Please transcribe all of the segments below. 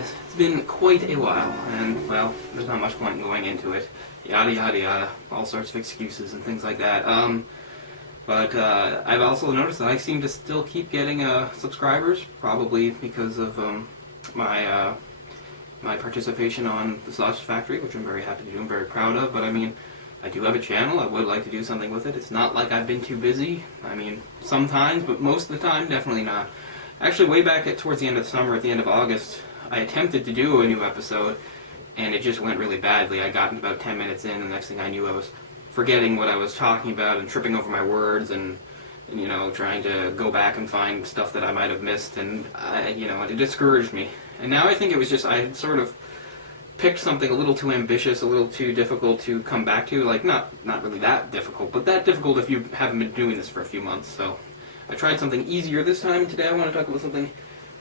It's been quite a while, and, well, there's not much point in going into it. Yada yada yada, all sorts of excuses and things like that. But I've also noticed that I seem to still keep getting subscribers, probably because of my participation on the Sausage Factory, which I'm very happy to do, I'm very proud of. But I mean, I do have a channel, I would like to do something with it. It's not like I've been too busy. I mean, sometimes, but most of the time, definitely not. Actually, way back towards the end of the summer, at the end of August, I attempted to do a new episode, and it just went really badly. I got about 10 minutes in, and the next thing I knew I was forgetting what I was talking about and tripping over my words and you know, trying to go back and find stuff that I might have missed, and it discouraged me. And now I think it was just I had sort of picked something a little too ambitious, a little too difficult to come back to. Like, not really that difficult, but that difficult if you haven't been doing this for a few months. So I tried something easier this time. Today I want to talk about something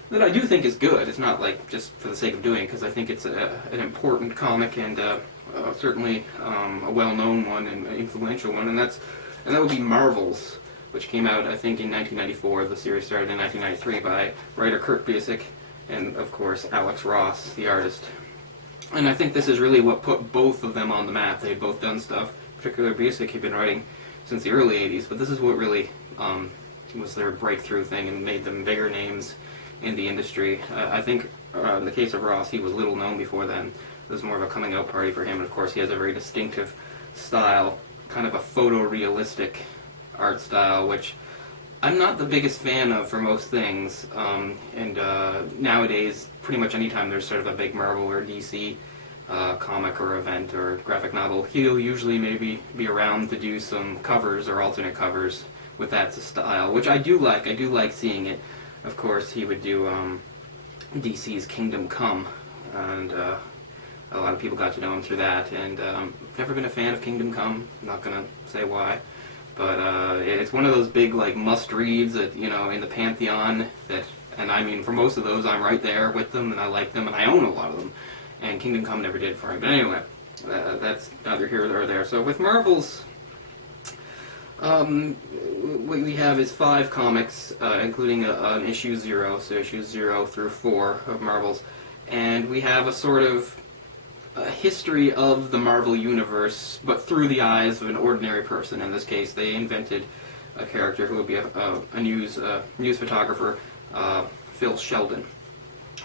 that I do think is good. It's not like just for the sake of doing it, because I think it's an important comic and certainly a well-known one and an influential one, and that would be Marvels, which came out, I think, in 1994. The series started in 1993 by writer Kurt Busiek and, of course, Alex Ross, the artist. And I think this is really what put both of them on the map. They'd both done stuff. Particularly Busiek had been writing since the early 80s, but this is what really was their breakthrough thing and made them bigger names in the industry. I think in the case of Ross, he was little known before then. It was more of a coming out party for him, and of course he has a very distinctive style, kind of a photorealistic art style, which I'm not the biggest fan of for most things. Nowadays, pretty much anytime there's sort of a big Marvel or DC comic or event or graphic novel, he'll usually maybe be around to do some covers or alternate covers with that style, which I do like. I do like seeing it. Of course, he would do DC's Kingdom Come, and a lot of people got to know him through that. And never been a fan of Kingdom Come. I'm not gonna say why, but it's one of those big like must-reads that in the pantheon. And I mean, for most of those, I'm right there with them, and I like them, and I own a lot of them. And Kingdom Come never did for me. But anyway, that's neither here nor there. So with Marvel's, what we have is 5 comics, including an issue 0, so issues 0 through 4 of Marvel's, and we have a sort of a history of the Marvel Universe, but through the eyes of an ordinary person. In this case, they invented a character who would be a news photographer, Phil Sheldon,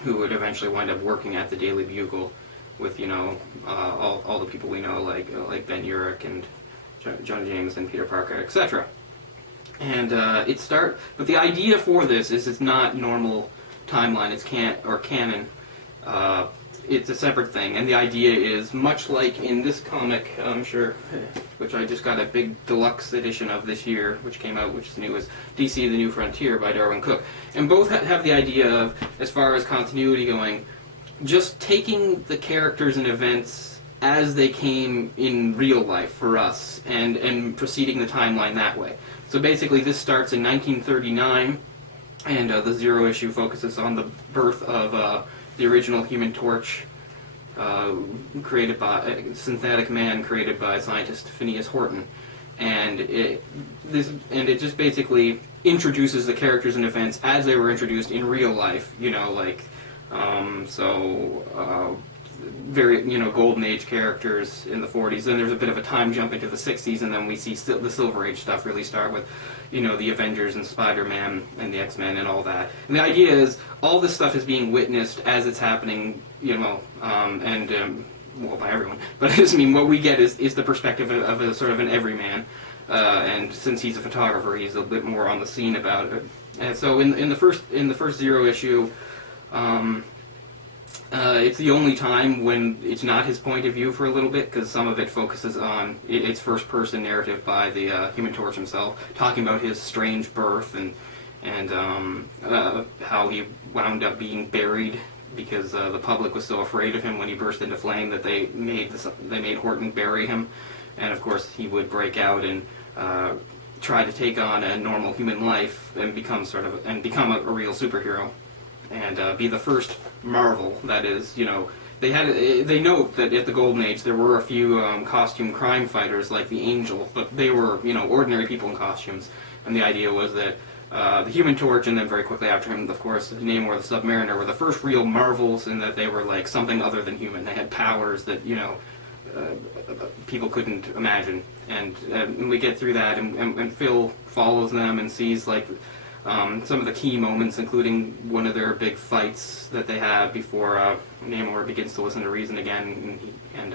who would eventually wind up working at the Daily Bugle with all the people we know, like Ben Urich and Jonah Jameson, Peter Parker, etc. And but the idea for this is it's not normal timeline. It's canon. It's a separate thing, and the idea is much like in this comic, I'm sure, which I just got a big deluxe edition of this year, which came out, which is new, is DC: The New Frontier by Darwyn Cooke, and both have the idea of, as far as continuity going, just taking the characters and events as they came in real life for us, and proceeding the timeline that way. So basically, this starts in 1939, and the 0 issue focuses on the birth of the original Human Torch, created by synthetic man, created by scientist Phineas Horton, and it just basically introduces the characters and events as they were introduced in real life. Very Golden Age characters in the 40s. Then there's a bit of a time jump into the 60s, and then we see the Silver Age stuff really start with the Avengers and Spiderman and the XMen and all that. And the idea is all this stuff is being witnessed as it's happening, by everyone. But I just mean what we get is the perspective of a sort of an everyman. And since he's a photographer, he's a bit more on the scene about it. And so in the first 0 issue, it's the only time when it's not his point of view for a little bit, because some of it focuses on its first-person narrative by the Human Torch himself, talking about his strange birth and how he wound up being buried because the public was so afraid of him when he burst into flame that they made Horton bury him, and of course he would break out and try to take on a normal human life and become a real superhero. And be the first Marvel, that is, they note that at the Golden Age there were a few costume crime fighters like the Angel, but they were, ordinary people in costumes, and the idea was that the Human Torch, and then very quickly after him, of course, Namor the Submariner were the first real Marvels in that they were like something other than human. They had powers that, people couldn't imagine. And we get through that, and Phil follows them and sees like some of the key moments, including one of their big fights that they have before Namor begins to listen to reason again, and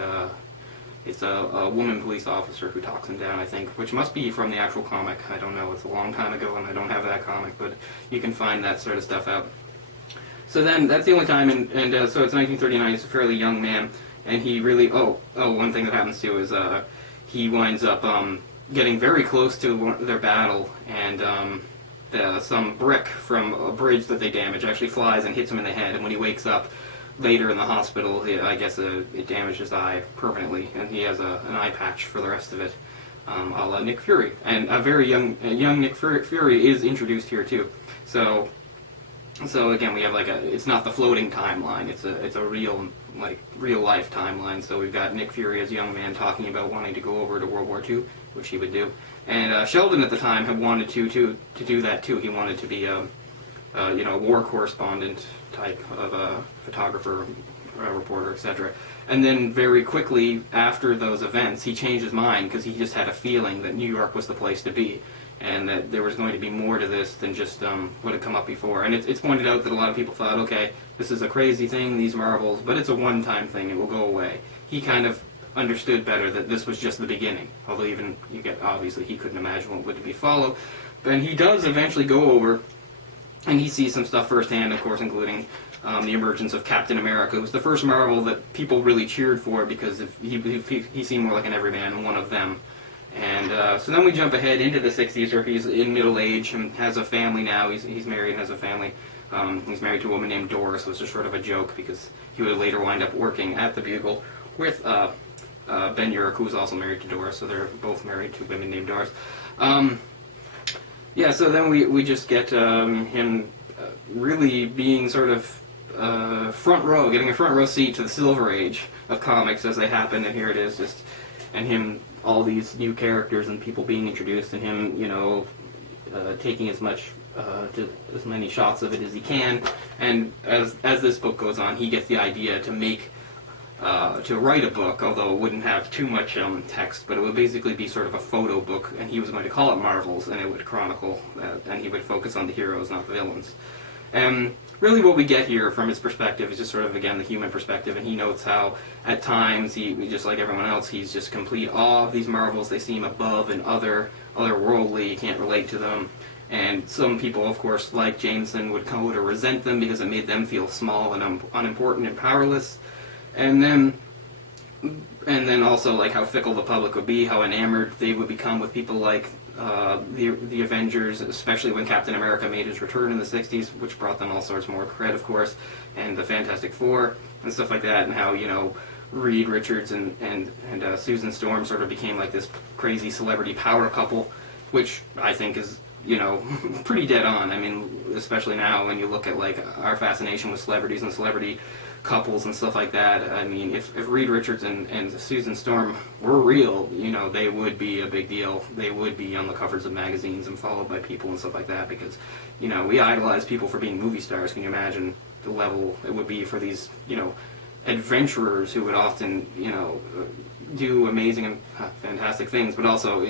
it's a woman police officer who talks him down, I think, which must be from the actual comic. I don't know. It's a long time ago, and I don't have that comic, but you can find that sort of stuff out. So then, that's the only time, and so it's 1939. He's a fairly young man, and he really... one thing that happens too is he winds up getting very close to their battle, and some brick from a bridge that they damage actually flies and hits him in the head, and when he wakes up later in the hospital, I guess it damaged his eye permanently, and he has an eye patch for the rest of it, a la Nick Fury. And a very young Nick Fury is introduced here too. So again, we have it's not the floating timeline. It's a real life timeline. So we've got Nick Fury as a young man talking about wanting to go over to World War II, which he would do. And Sheldon at the time had wanted to do that too. He wanted to be a war correspondent type of a photographer, reporter, etc. And then very quickly after those events, he changed his mind because he just had a feeling that New York was the place to be, and that there was going to be more to this than just what had come up before. And it's pointed out that a lot of people thought, okay, this is a crazy thing, these Marvels, but it's a one-time thing, it will go away. He kind of understood better that this was just the beginning, although even, obviously he couldn't imagine what would be followed. But he does eventually go over, and he sees some stuff firsthand, of course, including the emergence of Captain America, who was the first Marvel that people really cheered for because he seemed more like an everyman, one of them. And so then we jump ahead into the 60s, where he's in middle age and has a family now. He's married and has a family. He's married to a woman named Doris, so it's just sort of a joke because he would later wind up working at the Bugle with Ben Urich, who was also married to Doris, so they're both married to women named Doris. So then we just get him really being sort of front row, getting a front row seat to the Silver Age of comics as they happen, and here it is, and him, all these new characters and people being introduced, and him, taking as many shots of it as he can, and as this book goes on, he gets the idea to write a book, although it wouldn't have too much text, but it would basically be sort of a photo book, and he was going to call it Marvels, and it would chronicle, and he would focus on the heroes, not the villains. And really what we get here from his perspective is just sort of, again, the human perspective, and he notes how, at times, he just like everyone else, he's just complete awe of these Marvels. They seem above and otherworldly, you can't relate to them. And some people, of course, like Jameson, would come to resent them because it made them feel small and unimportant and powerless. And then also like how fickle the public would be, how enamored they would become with people like the Avengers, especially when Captain America made his return in the 60s, which brought them all sorts more cred, of course, and the Fantastic Four and stuff like that, and how Reed Richards and Susan Storm sort of became like this crazy celebrity power couple, which I think is pretty dead on. I mean, especially now when you look at like our fascination with celebrities and celebrity couples and stuff like that. I mean, if Reed Richards and Susan Storm were real, they would be a big deal. They would be on the covers of magazines and followed by people and stuff like that because, we idolize people for being movie stars. Can you imagine the level it would be for these, adventurers who would often, do amazing and fantastic things, but also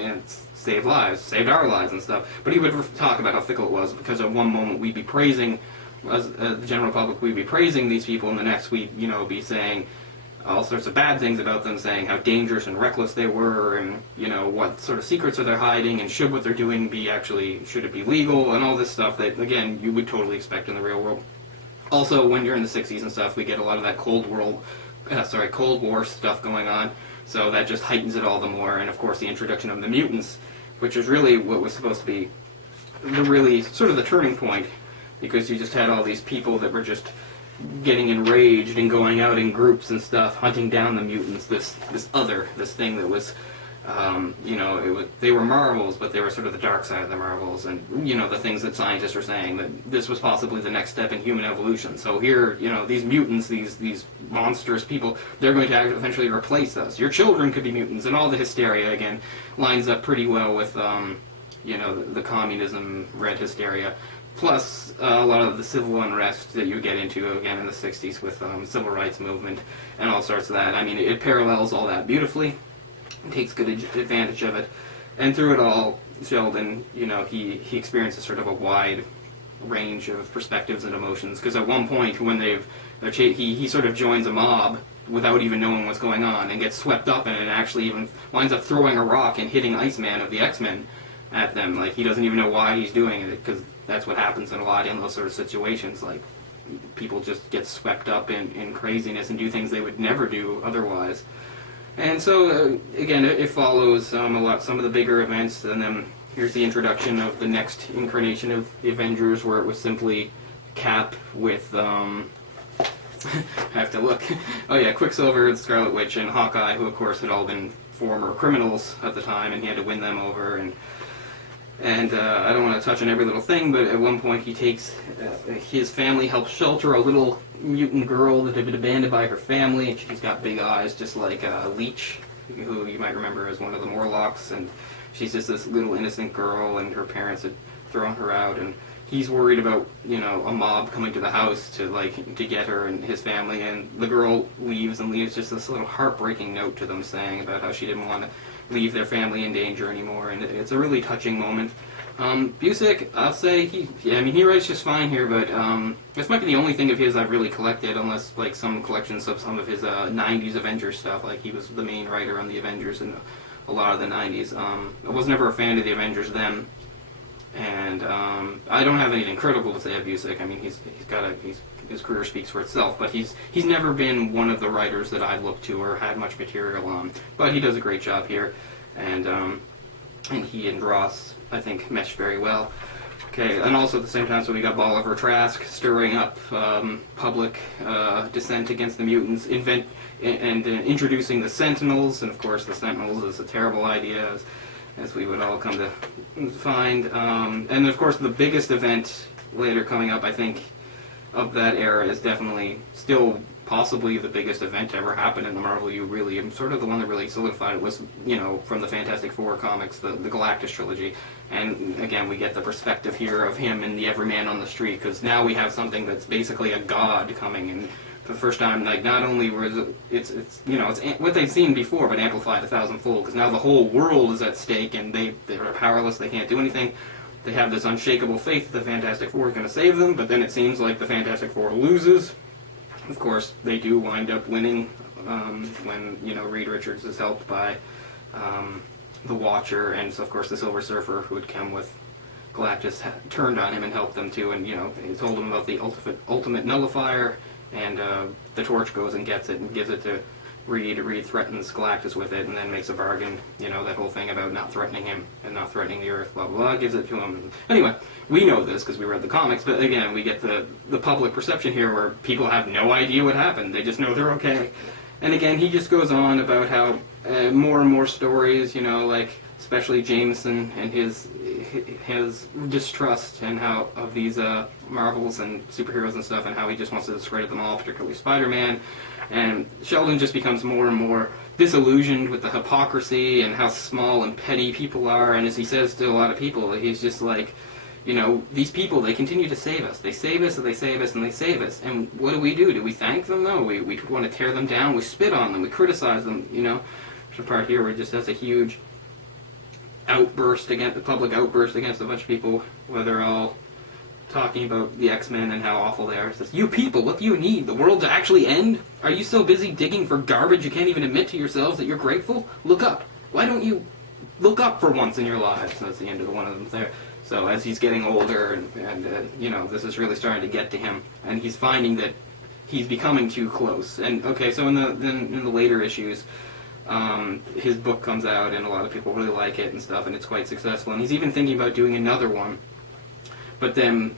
saved our lives and stuff. But he would talk about how fickle it was because at one moment we'd be praising, as the general public, we'd be praising these people, and the next we'd, be saying all sorts of bad things about them, saying how dangerous and reckless they were, and, what sort of secrets are they hiding, and should what they're doing should it be legal, and all this stuff that, again, you would totally expect in the real world. Also, when you're in the 60s and stuff, we get a lot of that Cold War stuff going on, so that just heightens it all the more, and of course the introduction of the mutants, which is really what was supposed to be the turning point, because you just had all these people that were just getting enraged and going out in groups and stuff, hunting down the mutants, this thing that was, they were Marvels, but they were sort of the dark side of the Marvels, and, the things that scientists are saying, that this was possibly the next step in human evolution. So here, these mutants, these monstrous people, they're going to eventually replace us. Your children could be mutants, and all the hysteria, again, lines up pretty well with the communism, red hysteria, plus a lot of the civil unrest that you get into again in the 60s with civil rights movement and all sorts of that. I mean, it parallels all that beautifully, takes good advantage of it, and through it all, Sheldon, he experiences sort of a wide range of perspectives and emotions, because at one point when he sort of joins a mob without even knowing what's going on and gets swept up in it and actually even winds up throwing a rock and hitting Iceman of the X-Men at them. Like, he doesn't even know why he's doing it, because that's what happens in a lot in those sort of situations. Like, people just get swept up in craziness and do things they would never do otherwise. And so, again, it follows some of the bigger events, and then here's the introduction of the next incarnation of the Avengers, where it was simply Cap with, I have to look. Oh yeah, Quicksilver, the Scarlet Witch, and Hawkeye, who of course had all been former criminals at the time, and he had to win them over. And I don't want to touch on every little thing, but at one point he takes his family helps shelter a little mutant girl that had been abandoned by her family, and she's got big eyes, just like Leech, who you might remember as one of the Morlocks, and she's just this little innocent girl, and her parents had thrown her out, and he's worried about, a mob coming to the house to get her and his family, and the girl leaves just this little heartbreaking note to them saying about how she didn't want to leave their family in danger anymore, and it's a really touching moment. Busiek, I'll say he writes just fine here, but this might be the only thing of his I've really collected, unless like some collections of some of his 90s Avengers stuff. Like, he was the main writer on the Avengers in a lot of the 90s. I was never a fan of the Avengers then, and I don't have anything critical to say of Busiek. I mean, his career speaks for itself, but he's never been one of the writers that I've looked to or had much material on. But he does a great job here, and he and Ross, I think, mesh very well. Okay, and also at the same time, so we got Bolivar Trask stirring up public dissent against the mutants, introducing the Sentinels, and of course the Sentinels is a terrible idea, as we would all come to find. And of course the biggest event later coming up, I think, of that era is definitely still possibly the biggest event to ever happen in the Marvel U, really. And sort of the one that really solidified it was, from the Fantastic Four comics, the Galactus trilogy. And again, we get the perspective here of him and the everyman on the street, because now we have something that's basically a god coming, and for the first time, like, not only was it's what they've seen before, but amplified 1,000-fold, because now the whole world is at stake, and they're powerless, they can't do anything. They have this unshakable faith that the Fantastic Four is going to save them, but then it seems like the Fantastic Four loses. Of course, they do wind up winning when, Reed Richards is helped by the Watcher, and so, of course, the Silver Surfer, who had come with Galactus, turned on him and helped them too, and, he told him about the ultimate nullifier, and the Torch goes and gets it and gives it to Reed. Reed threatens Galactus with it, and then makes a bargain, that whole thing about not threatening him and not threatening the Earth, blah, blah, blah, gives it to him. Anyway, we know this because we read the comics, but again, we get the public perception here where people have no idea what happened. They just know they're okay. And again, he just goes on about how more and more stories, like especially Jameson and his distrust and how of these Marvels and superheroes and stuff, and how he just wants to discredit them all, particularly Spider-Man. And Sheldon just becomes more and more disillusioned with the hypocrisy and how small and petty people are. And as he says to a lot of people, he's just like, these people, they continue to save us. They save us, and they save us, and they save us. And what do? Do we thank them? No, we want to tear them down. We spit on them. We criticize them, There's a part here where it just has a huge public outburst against a bunch of people, where they're all talking about the X-Men and how awful they are. It says, "You people, what do you need? The world to actually end? Are you so busy digging for garbage you can't even admit to yourselves that you're grateful? Look up. Why don't you look up for once in your lives?" And that's the end of one of them there. So as he's getting older, and this is really starting to get to him, and he's finding that he's becoming too close. And okay, so in the later issues, his book comes out, and a lot of people really like it and stuff, and it's quite successful. And he's even thinking about doing another one. But then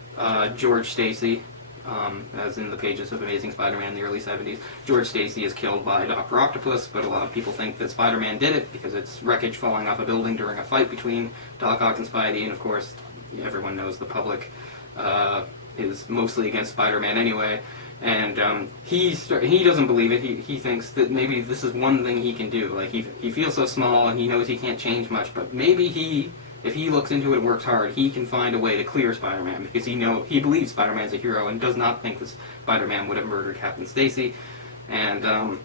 George Stacy, as in the pages of Amazing Spider-Man in the early 70s, George Stacy is killed by Dr. Octopus, but a lot of people think that Spider-Man did it because it's wreckage falling off a building during a fight between Doc Ock and Spidey, and of course, everyone knows the public is mostly against Spider-Man anyway, and he doesn't believe it. He thinks that maybe this is one thing he can do. Like, he feels so small, and he knows he can't change much, but maybe he if he looks into it and works hard, he can find a way to clear Spider-Man, because he believes Spider-Man's a hero and does not think that Spider-Man would have murdered Captain Stacy. And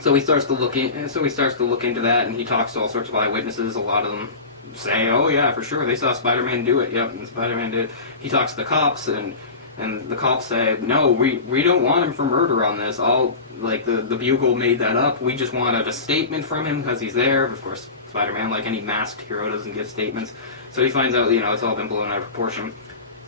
so he starts to look into that, and he talks to all sorts of eyewitnesses. A lot of them say, "Oh yeah, for sure, they saw Spider-Man do it. Yep, and Spider-Man did." He talks to the cops, and the cops say, "No, we don't want him for murder on this. The Bugle made that up. We just wanted a statement from him because he's there." Of course, Spider-Man, like any masked hero, doesn't give statements. So he finds out, it's all been blown out of proportion.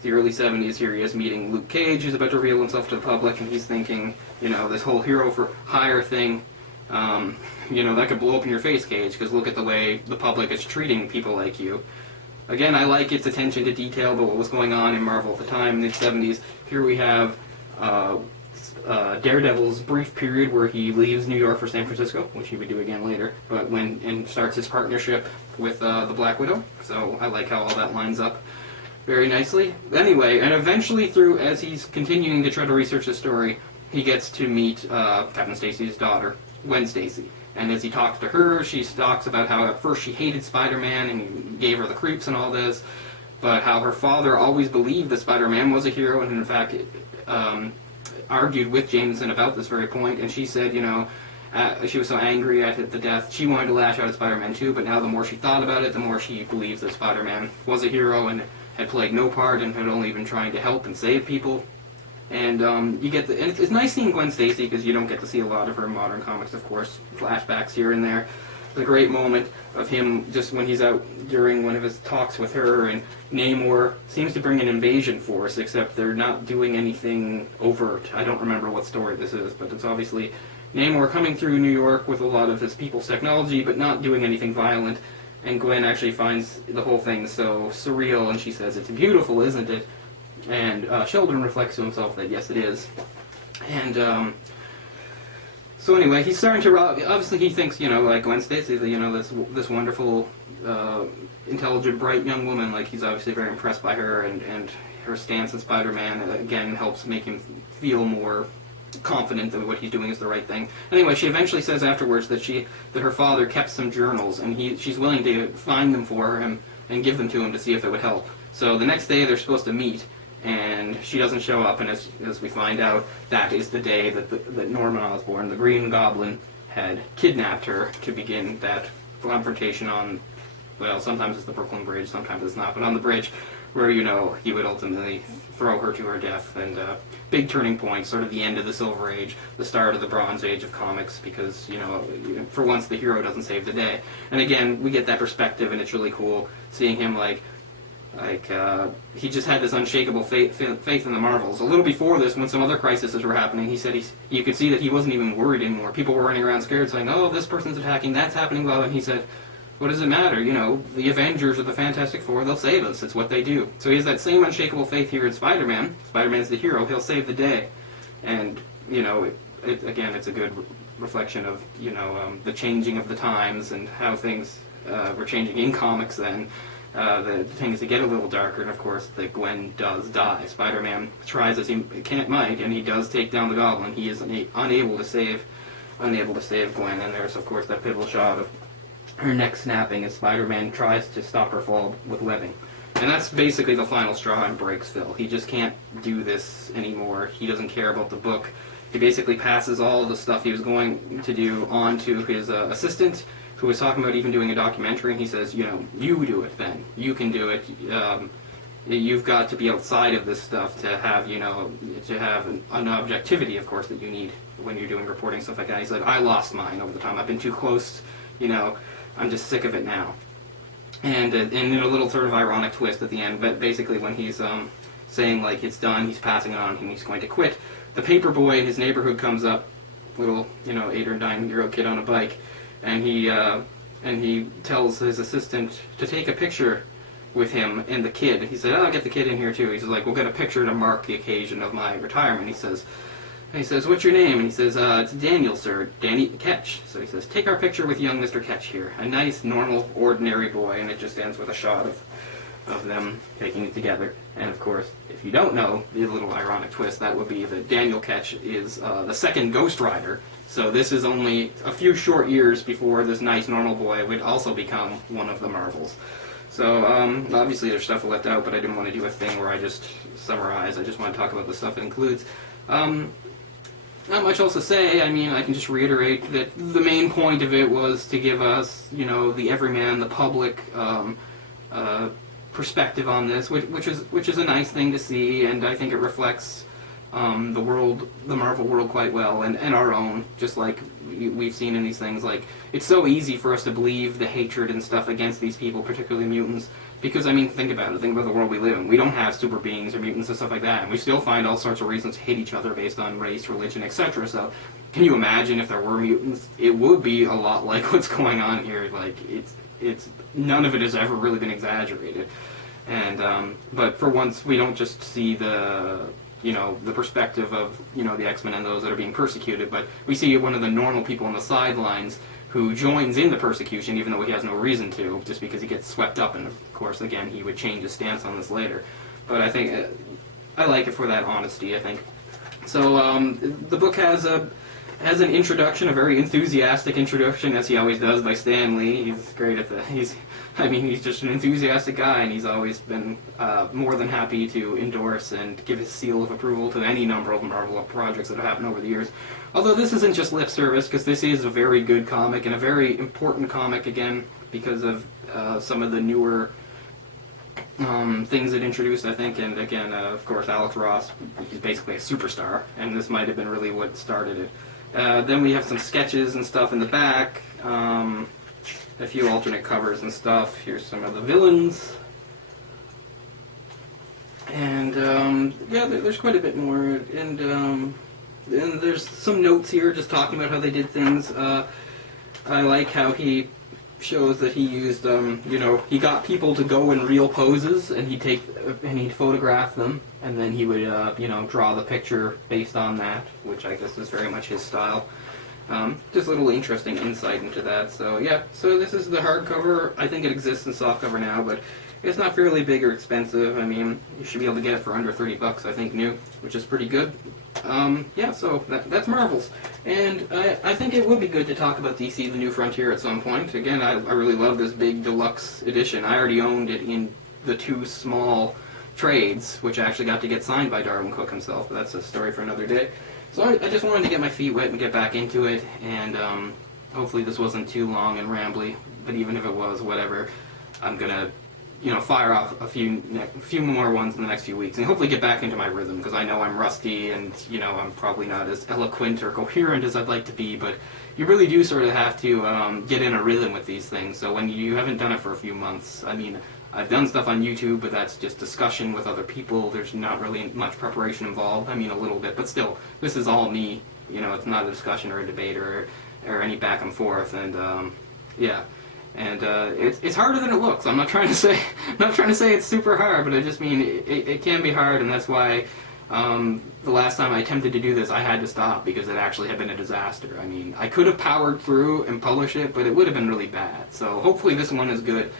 The early 70s, here he is meeting Luke Cage, who's about to reveal himself to the public, and he's thinking, this whole hero for hire thing, that could blow up in your face, Cage, because look at the way the public is treating people like you. Again, I like its attention to detail about what was going on in Marvel at the time in the 70s. Here we have Daredevil's brief period where he leaves New York for San Francisco, which he would do again later, and starts his partnership with the Black Widow. So I like how all that lines up very nicely. Anyway, and eventually as he's continuing to try to research the story, he gets to meet Captain Stacy's daughter, Gwen Stacy. And as he talks to her, she talks about how at first she hated Spider-Man and gave her the creeps and all this, but how her father always believed that Spider-Man was a hero, and in fact argued with Jameson about this very point. And she said, she was so angry at the death, she wanted to lash out at Spider-Man too, but now the more she thought about it, the more she believes that Spider-Man was a hero and had played no part and had only been trying to help and save people. And and it's nice seeing Gwen Stacy, because you don't get to see a lot of her in modern comics, of course. Flashbacks here and there. The great moment of him just when he's out during one of his talks with her, and Namor seems to bring an invasion force, except they're not doing anything overt. I don't remember what story this is, but it's obviously Namor coming through New York with a lot of his people's technology, but not doing anything violent. And Gwen actually finds the whole thing so surreal, and she says, "It's beautiful, isn't it?" And Sheldon reflects to himself that yes, it is. And so anyway, he's starting to obviously he thinks like Gwen Stacy, this wonderful, intelligent, bright young woman. Like he's obviously very impressed by her, and her stance in Spider-Man again helps make him feel more confident that what he's doing is the right thing. Anyway, she eventually says afterwards that her father kept some journals, and she's willing to find them for him and give them to him to see if it would help. So the next day they're supposed to meet, and she doesn't show up, and as we find out, that is the day that Norman Osborn, the Green Goblin, had kidnapped her to begin that confrontation on, well, sometimes it's the Brooklyn Bridge, sometimes it's not, but on the bridge where, he would ultimately throw her to her death. And big turning point, sort of the end of the Silver Age, the start of the Bronze Age of comics, because, for once the hero doesn't save the day. And again, we get that perspective, and it's really cool seeing him he just had this unshakable faith in the Marvels. A little before this, when some other crises were happening, he said you could see that he wasn't even worried anymore. People were running around scared, saying, "Oh, this person's attacking, that's happening," well, and he said, "What does it matter? The Avengers or the Fantastic Four, they'll save us. It's what they do." So he has that same unshakable faith here in Spider-Man. Spider-Man's the hero. He'll save the day. And, again, it's a good reflection of, the changing of the times and how things were changing in comics then. The things that get a little darker, and of course, that Gwen does die. Spider-Man tries as he might, and he does take down the Goblin. He is unable to save Gwen, and there's of course that pivotal shot of her neck snapping as Spider-Man tries to stop her fall with webbing. And that's basically the final straw and breaks Phil. He just can't do this anymore. He doesn't care about the book. He basically passes all of the stuff he was going to do on to his assistant, who was talking about even doing a documentary, and he says, you do it then. You can do it. You've got to be outside of this stuff to have, to have an objectivity, of course, that you need when you're doing reporting, stuff like that. He's like, I lost mine over the time. I've been too close, I'm just sick of it now. And in a little sort of ironic twist at the end, but basically when he's saying, it's done, he's passing it on, and he's going to quit, the paper boy in his neighborhood comes up, little, 8 or 9-year-old kid on a bike, and he tells his assistant to take a picture with him and the kid. He said, I'll get the kid in here too. He says, we'll get a picture to mark the occasion of my retirement. He says, what's your name? And he says, it's Daniel, sir, Danny Ketch. So he says, take our picture with young Mr. Ketch here. A nice, normal, ordinary boy, and it just ends with a shot of them taking it together. And of course, if you don't know, the little ironic twist, that would be that Daniel Ketch is the second Ghost Rider. So this is only a few short years before this nice, normal boy would also become one of the Marvels. So, obviously there's stuff left out, but I didn't want to do a thing where I just summarize. I just want to talk about the stuff it includes. Not much else to say. I mean, I can just reiterate that the main point of it was to give us, you know, the everyman, the public, perspective on this, which is a nice thing to see, and I think it reflects the world, the Marvel world, quite well, and our own. Just like we've seen in these things, like it's so easy for us to believe the hatred and stuff against these people, particularly mutants. Because, I mean, think about it. Think about the world we live in. We don't have super beings or mutants and stuff like that. And we still find all sorts of reasons to hate each other based on race, religion, etc. So, can you imagine if there were mutants? It would be a lot like what's going on here. Like, it's none of it has ever really been exaggerated. And, but for once, we don't just see the, you know, the perspective of, you know, the X-Men and those that are being persecuted, but we see one of the normal people on the sidelines who joins in the persecution even though he has no reason to, just because he gets swept up, and of course, again, he would change his stance on this later. But I think, I like it for that honesty, I think. So, the book has an introduction, a very enthusiastic introduction, as he always does, by Stan Lee. He's great at that. He's just an enthusiastic guy, and he's always been more than happy to endorse and give his seal of approval to any number of Marvel projects that have happened over the years. Although this isn't just lip service, because this is a very good comic, and a very important comic, again, because of some of the newer things it introduced, I think, and again, of course, Alex Ross, he's basically a superstar, and this might have been really what started it. Then we have some sketches and stuff in the back, a few alternate covers and stuff. Here's some of the villains. And, yeah, there's quite a bit more, and there's some notes here just talking about how they did things. I like how he shows that he used, you know, he got people to go in real poses, and he'd photograph them, and then he would, you know, draw the picture based on that, which I guess is very much his style. Just a little interesting insight into that. So yeah, so this is the hardcover. I think it exists in softcover now, but it's not fairly big or expensive. I mean, you should be able to get it for under $30, I think, new, which is pretty good. Yeah, so that's Marvel's. And I think it would be good to talk about DC The New Frontier at some point. Again, I really love this big deluxe edition. I already owned it in the 2 small trades, which I actually got to get signed by Darwin Cook himself, but that's a story for another day. So I just wanted to get my feet wet and get back into it, and hopefully this wasn't too long and rambly, but even if it was, whatever, I'm gonna, you know, fire off a few more ones in the next few weeks, and hopefully get back into my rhythm, because I know I'm rusty, and, you know, I'm probably not as eloquent or coherent as I'd like to be, but you really do sort of have to get in a rhythm with these things. So when you haven't done it for a few months, I mean, I've done stuff on YouTube, but that's just discussion with other people. There's not really much preparation involved. I mean, a little bit, but still, this is all me. You know, it's not a discussion or a debate or any back and forth. And yeah, and it's harder than it looks. I'm not trying to say it's super hard, but I just mean it can be hard, and that's why the last time I attempted to do this, I had to stop because it actually had been a disaster. I mean, I could have powered through and published it, but it would have been really bad. So hopefully this one is good.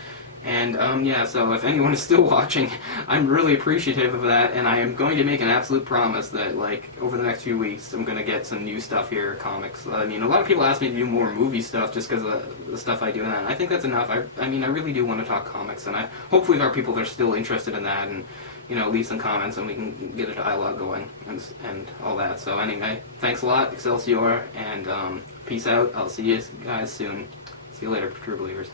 And, yeah, so if anyone is still watching, I'm really appreciative of that, and I am going to make an absolute promise that, like, over the next few weeks, I'm going to get some new stuff here, comics. I mean, a lot of people ask me to do more movie stuff just because of the stuff I do, and I think that's enough. I mean, I really do want to talk comics, and hopefully there are people that are still interested in that, and, you know, leave some comments, and we can get a dialogue going, and all that. So, anyway, thanks a lot, Excelsior, and, peace out. I'll see you guys soon. See you later, true believers.